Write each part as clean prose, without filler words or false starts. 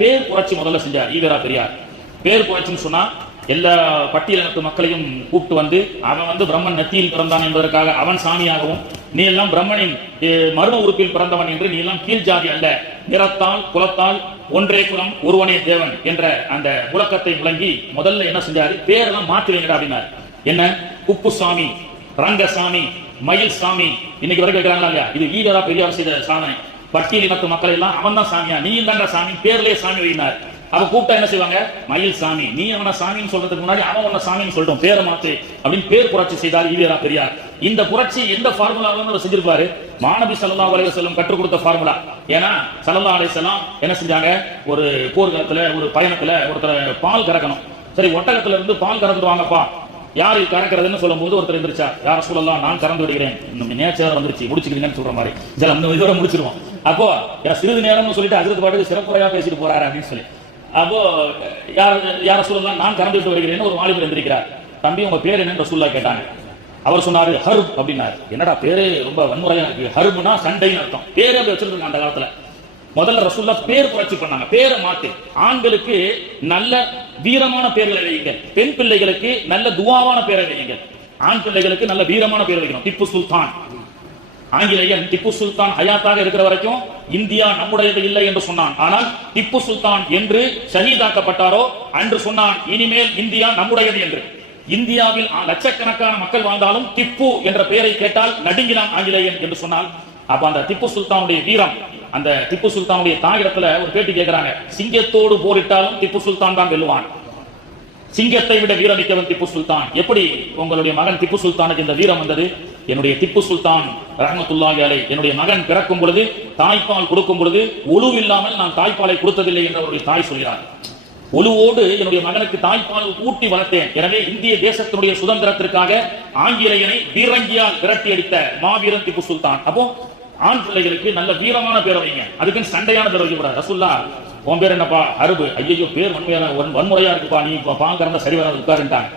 பேர் புரட்சி முதல்ல செஞ்சார் ஈவேரா பெரியார். பேர் புரட்சின்னு சொன்னா எல்லா பட்டியலினத்து மக்களையும் கூப்பிட்டு வந்து அவன் வந்து பிரம்மன் நெத்தியில் பிறந்தான் என்பதற்காக அவன் சாமியாகவும், நீ எல்லாம் பிரம்மனின் மர்ம உறுப்பில் பிறந்தவன் என்று நீ எல்லாம் கீழ் ஜாதி அல்ல, நிறத்தால் குலத்தால் ஒன்றே குலம் ஒருவனே தேவன் என்ற அந்த முழக்கத்தை முழங்கி முதல்ல என்ன செஞ்சாரு, பேரெல்லாம் மாற்றி வைங்கடா அப்படின்னாரு. என்ன, குப்புசாமி, ரங்கசாமி, மயில் சாமி, இன்னைக்கு வரைக்கும் வைக்கிறாங்களா இல்லையா? இது ஈவேரா பெரியார் செய்த சாதனை. பட்டியலினத்து மக்கள் எல்லாம் அவன் தான் சாமியா, நீ தாண்டா சாமி, பேர்லயே சாமி வைனார். அவ கூப்பிட்டா என்ன செய்வாங்க, மயில் சாமி, நீ அவனை சாமின்னு சொல்றதுக்கு முன்னாடி அவன் உன்ன சாமின்னு சொல்லிட்டோம், பேரை மாத்து அப்படின்னு பேர் புரட்சி செய்தார் ஈவேரா பெரியார். இந்த புரட்சி எந்த ஃபார்முலாவும் செஞ்சிருப்பாரு, மாநபி ஸல்லல்லாஹு அலைஹி வஸல்லம் கற்றுக் கொடுத்த ஃபார்முலா. ஏன்னா ஸல்லல்லாஹு அலைஹி வஸல்லம் என்ன செஞ்சாங்க, ஒரு போர்க்களத்துல ஒரு பயணத்துல ஒருத்தர் பால் கறக்கணும். சரி, ஒட்டகத்துல இருந்து பால் கறந்துட்டு வாங்கப்பா, யாரு கறக்கிறதுன்னு சொல்லும் போது ஒருத்தர் எந்திரிச்சா, யார சொல்லலாம், நான் கறந்து விடுகிறேன், நேச்சர் வந்துருச்சு முடிச்சுக்கிறீங்கன்னு சொல்ற மாதிரி, இதோட முடிச்சிருவோம். அப்போ சிறிது நேரம்னு சொல்லிட்டு ஹஜ்ரத் பாட்டுக்கு சிறப்புறையா பேசிட்டு போறாரு அப்படின்னு சொல்லி, அப்போ யார சொல்லலாம், நான் கறந்து விட்டு வருகிறேன்னு ஒரு வாலிபர் எந்திரிக்கிறார். தம்பி உங்க பேர் என்னன்னு ரசூலுல்லாஹ் கேட்டாங்க. அவர் சொன்னாரு ஹர்ப் அப்படின்னாரு. என்னடா பேரு ரொம்ப வன்முறையா இருக்கு, ஹர்ப்னா சண்டைன்னு அர்த்தம், பேரே அப்படி வச்சிருக்காங்க அந்த காலத்துல. முதல்ல ரசூலுல்லாஹ் பேர் புரட்சி பண்ணாங்க, பேரை மாத்து. ஆண்களுக்கு நல்ல வீரமான பேர்களை வையுங்கள், பெண் பிள்ளைகளுக்கு நல்ல துவாவான பேரை வையுங்கள். ஆண் பிள்ளைகளுக்கு நல்ல வீரமான பேர் வைக்கணும். திப்பு சுல்தான், ஆங்கிலேயன் திப்பு சுல்தான் ஹயாத்தாக இருக்கிற வரைக்கும் இந்தியா நம்முடையது இல்லை என்று சொன்னான். ஆனால் திப்பு சுல்தான் என்று ஷஹீதாக்கப்பட்டாரோ அன்று சொன்னான், இனிமேல் இந்தியா நம்முடையது என்று. இந்தியாவில் லட்சக்கணக்கான மக்கள் வாழ்ந்தாலும் திப்பு என்ற பெயரை கேட்டால் நடுங்கினான் ஆங்கிலேயன் என்று சொன்னால். அப்ப அந்த திப்பு சுல்தானுடைய வீரம், அந்த திப்பு சுல்தானுடைய தாயிடத்துல ஒரு பேட்டி கேட்கிறாங்க, சிங்கத்தோடு போரிட்டாலும் திப்பு சுல்தான் தான் வெல்லுவான், சிங்கத்தை விட வீரமிக்கவன் திப்பு சுல்தான். எப்படி உங்களுடைய மகன் திப்பு சுல்தானுக்கு இந்த வீரம் வந்தது? என்னுடைய திப்பு சுல்தான் ரஹ்மத்துல்லாஹி அலைஹி என்னுடைய மகன் பிறக்கும் பொழுது தாய்ப்பால் கொடுக்கும் பொழுது ஒழு இல்லாமல் நான் தாய்ப்பாலை கொடுத்ததில்லை என்று அவருடைய தாய் சொல்கிறார். ஒழுவோடு என்னுடைய மகனுக்கு தாய்ப்பால் ஊட்டி வளர்த்தேன். எனவே இந்திய தேசத்தினுடைய சுதந்திரத்திற்காக ஆங்கிலேயனை வீரங்கியால் விரட்டி அடித்த மாவீரன் திப்பு சுல்தான். அப்போ ஆண் பிள்ளைகளுக்கு நல்ல வீரமான பேர் வைங்க, அதுக்கு சண்டையான பேர் வைக்கப்படாது. ரசூலுல்லாஹ் உன் பேர் என்னப்பா, அருபு, ஐயோ பேர் வன்முறையா இருக்குப்பா, நீ பால் கறந்த சரி வராது உட்காருட்டாங்க.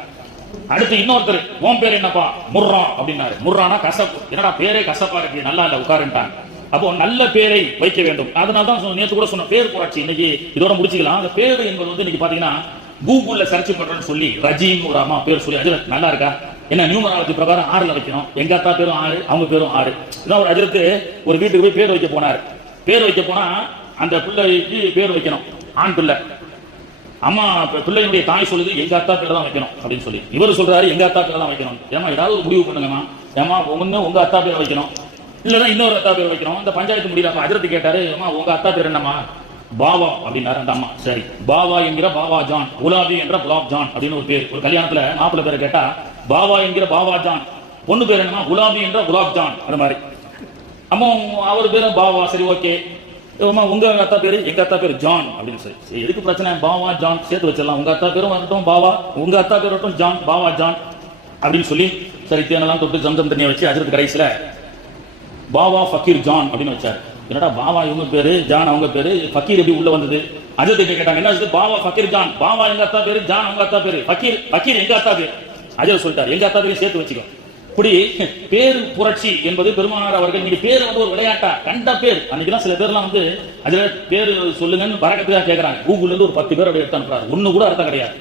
அடுத்து இன்னொருத்தர், உன் பேர் என்னப்பா, முர்ரா அப்படின்னாரு. முர்ரானா கசப்பு, என்னடா பேரே கசப்பா இருக்கு, நல்லா இல்ல உட்காருட்டாங்க. அப்போ நல்ல பேரை வைக்க வேண்டும். அதனால்தான் நேற்று கூட சொன்ன பேர் புரட்சி இன்னைக்கு இதோட முடிச்சுக்கலாம். அந்த பேர் என்பது வந்து இன்னைக்கு பாத்தீங்கன்னா கூகுள்ல சர்ச் பண்றேன்னு சொல்லி ரஜீம் ஒரு அம்மா பேர் சொல்லி, அது நல்லா இருக்கா என்ன, நியூமராலஜி பிரகாரம் 6ல வைக்கணும், எங்க அத்தா பேரும் 6 அவங்க பேரும் 6. இதான் ஒரு அஜரத்து ஒரு வீட்டுக்கு போய் பேர் வைக்க போனார். பேர் வைக்க போனா அந்த பிள்ளைக்கு பேர் வைக்கணும், ஆண் பிள்ளை. அம்மா பிள்ளையுடைய தாய் சொல்லுது எங்க அத்தா பேர் தான் வைக்கணும் அப்படின்னு சொல்லி, இவர் சொல்றாரு எங்க அத்தா பேர் தான் வைக்கணும். ஏமா ஏதாவது ஒரு முடிவு பண்ணுங்கம்மா, ஏமா உங்க அத்தா பேர் வைக்கணும், இல்லதான் இன்னொரு அத்தா பேர் வைக்கணும். அந்த பஞ்சாயத்து முடியல அஜரத்து கேட்டாரு, அம்மா உங்க அத்தா பேர் என்னம்மா, பாவா அப்படின்னாரு அந்த அம்மா. சரி, பாவா என்கிற பாவா ஜான், குலாபி என்ற குலாப் ஜான் அப்படின்னு ஒரு பேர். ஒரு கல்யாணத்துல மாப்பிள்ளை பேரை கேட்டா பாவா என்கிற பாவா ஜான், பொண்ணு பேர் என்னமா குலாபி என்ற குலாப் ஜான், அது மாதிரி. அம்மா அவர் பேரு பாவா, சரி ஓகே, உங்க அத்தா பேரு எங்க அத்தா பேரு ஜான் அப்படின்னு சொல்லி, எதுக்கு பிரச்சனை, பாவா ஜான் சேர்த்து வச்சிடலாம், உங்க அத்தா பேரும் வரட்டும் பாவா, உங்க அத்தா பேர் வரட்டும் ஜான், பாவா ஜான் அப்படின்னு சொல்லி சரி தேனெல்லாம் தொட்டு ஜம்சம் தண்ணியை வச்சு அஜரத்து கடைசியில பாவா ஃபக்கீர் ஜான் அப்படின்னு வச்சாரு. என்னடா பாவா இவங்க பேரு, ஜான் அவங்க பேரு, ஃபக்கீர் எப்படி உள்ள வந்தது? அஜரத்து கேட்டாங்க, என்ன பாவா ஃபக்கீர் ஜான், பாவா எங்க அத்தா பேரு, ஜான் அவங்க அத்தா பேரு, ஃபக்கீர் ஃபக்கீர் எங்க அத்தா பேரு. அஜரத் சொல்லிட்டாரு எங்க அத்தா பேரையும் சேர்த்து வச்சுக்கோ. இப்படி பேரு புரட்சி என்பது பெருமானார் அவர்கள் இன்னைக்கு பேர் வந்து ஒரு விளையாட்டா கண்ட பேர். அன்னைக்கெல்லாம் சில பேர்லாம் வந்து அஜரத் பேரு சொல்லுங்கன்னு பரக்கத்துக்காக கேட்கறாங்க. கூகுள்ல இருந்து ஒரு 10 பேர் அப்படி எடுத்து அனுப்புறாரு. ஒண்ணு கூட அர்த்தம் கிடையாது,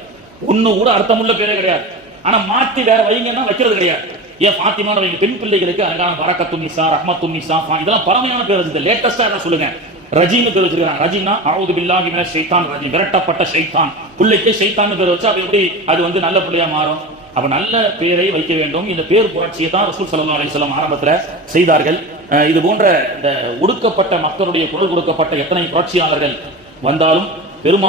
ஒண்ணு கூட அர்த்தமுள்ள பேரே கிடையாது. ஆனா மாத்தி வேற வைங்கன்னா வைக்கிறது கிடையாது. ஏன் பாத்திமான வைங்க, பெண் பிள்ளைகளுக்கு அழகான பரக்கத்து நிசா, ரஹ்மத்து நிசா, இதெல்லாம் பரமையான பேர் வச்சிருக்க. லேட்டஸ்டா என்ன சொல்லுங்க, ரஜீம் பேர் வச்சிருக்காங்க. ரஜீம்னா அஊது பில்லாஹி மினஷ் ஷைத்தான் ரஜீம், விரட்டப்பட்ட ஷைத்தான். பிள்ளைக்கு ஷைத்தான் பேர் வச்சா எப்படி அது வந்து நல்ல பிள்ளையா மாறும்? அப்ப நல்ல பேரை வைக்க வேண்டும். இந்த பேர் புரட்சியை தான் ரசூல் ஸல்லல்லாஹு அலைஹி வஸல்லம் ஆரம்பத்துல செய்தார்கள். இது போன்ற இந்த ஒடுக்கப்பட்ட மக்களுடைய குரல் கொடுக்கப்பட்ட எத்தனை புரட்சியாளர்கள் வந்தாலும் பெரும்பாலும்